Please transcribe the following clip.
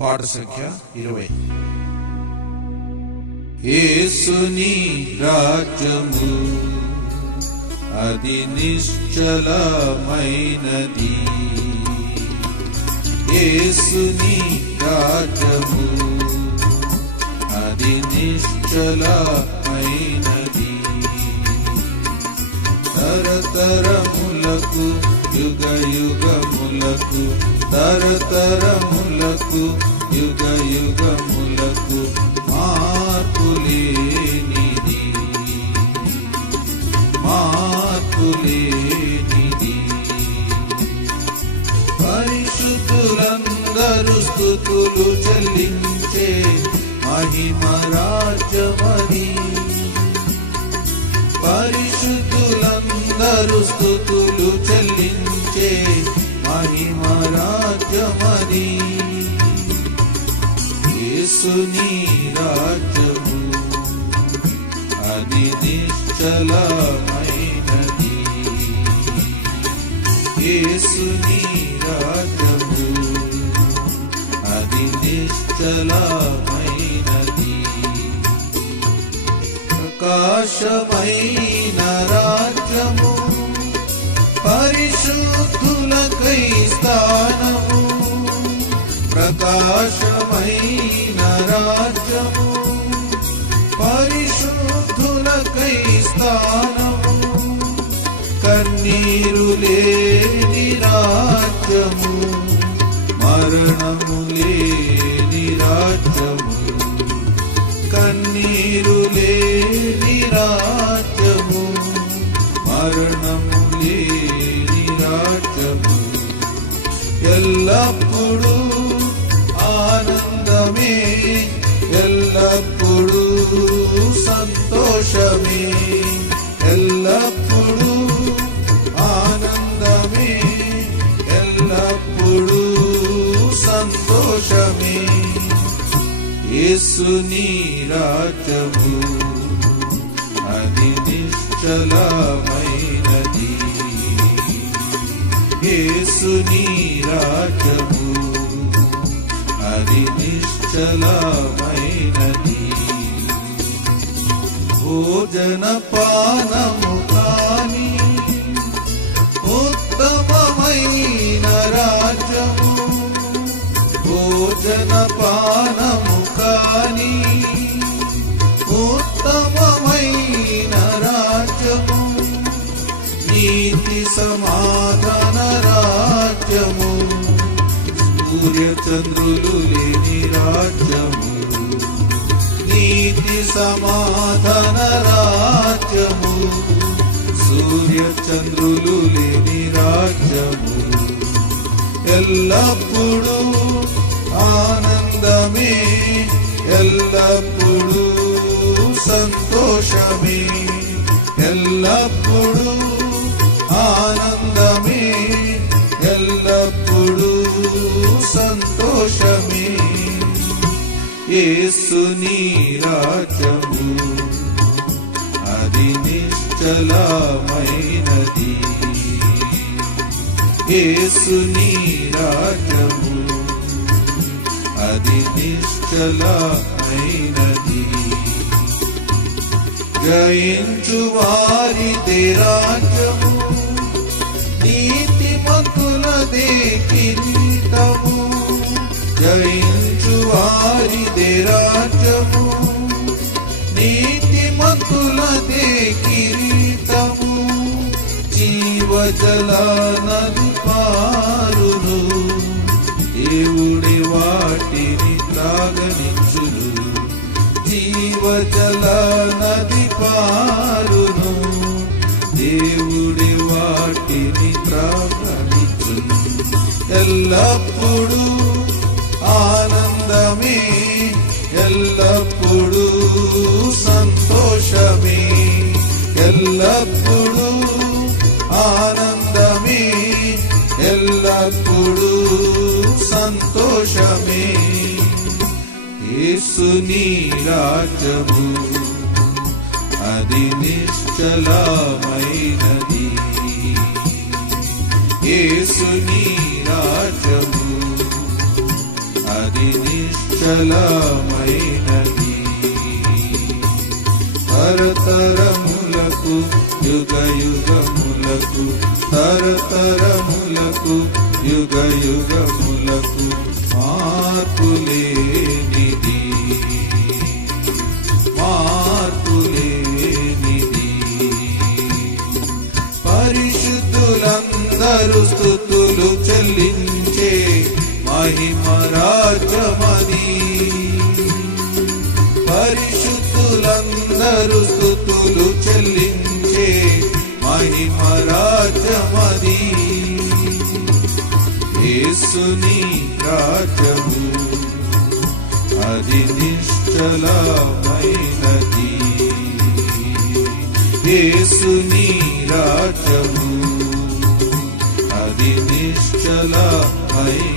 పాట సంఖ్య 20. యేసుని రాజ్యము అది నిశ్చలమైనది. యేసుని రాజ్యము అది నిశ్చలమైనది. తరతరములకు యుగ యుగములకు తరతరములకు యుగ యుగములకు మార్పులేనిది మార్పులేనిది. పరిశుద్ధులందరూ స్తుతులు చెల్లించే మహిమ రాజ్యమది. పరిశుద్ధులందరూ స్తుతులు చెల్లించే మహిమ రాజ్యమది. యేసుని రాజ్యము అది నిశ్చలమైనది. యేసుని రాజ్యము అది నిశ్చలమైనది. ప్రకాశమైన రాజ్యము పరిశుద్ధులకై స్థానము. ప్రకాశమైన రాజ్యము పరిశుద్ధులకై స్థానము. కన్నీరు లేని రాజ్యము మరణము లేని రాజ్యము. కన్నీరు లేని రాజ్యము మరణము లేని రాజ్యము. ఎల్లప్పుడూ ఆనందమే ఎల్లప్పుడూ సంతోషమే. ఎల్లప్పుడూ ఆనందమే ఎల్లప్పుడూ సంతోషమే. యేసుని రాజ్యము అది నిశ్చలమైనది. యేసుని రాజ్యము అది నిశ్చలమైనది. భోజన పానము కాని ఉత్తమమైన రాజ్యము. భోజన పానము కాని ఉత్తమమైన రాజ్యము. నీతి సమాధాన రాజ్యము సూర్య చంద్రులు లేని రాజ్యము. నీతి సమాధాన రాజ్యము సూర్య చంద్రులు లేని రాజ్యము. ఎల్లప్పుడూ ఆనందమే ఎల్లప్పుడూ సంతోషమే. ఎల్లప్పుడూ ఆనందమే ఎల్లప్పుడూ సంతోషమే. యేసుని రాజ్యము అది నిశ్చలమైనది. యేసుని రాజ్యము అది నిశ్చలమైనది. జయించు వారిదే రాజ్యము నీతిమంతులదే కిరీటము. జయించు వారిదే రాజ్యము నీతిమంతులదే కిరీటము. జీవజల నది పారును దేవుడి వాటిని త్రాగనిచ్చును. జీవజల నది పారును దేవుడి వాటిని త్రాగనిచ్చును. ఎల్లప్పుడూ ఆనందమే ఎల్లప్పుడూ సంతోషమే. ఎల్లప్పుడూ ఆనందమే ఎల్లప్పుడూ సంతోషమే. యేసుని రాజ్యము అది నిశ్చలమైనది. యేసుని రాజ్యము అది నిశ్చలమైనది. తరతరములకు యుగయుగములకు, తరతరములకు యుగయుగములకు మార్పులేనిది, మార్పులేనిది. పరిశుద్ధులందరూ స్తుతులు చెల్లించే మహిమరాజ్యమది. పరిశుద్ధులందరూ స్తుతులు చెల్లించే మహిమరాజ్యమది. యేసుని రాజ్యము అది నిశ్చలమైనది. యేసుని రాజ్యము అది నిశ్చలమైనది.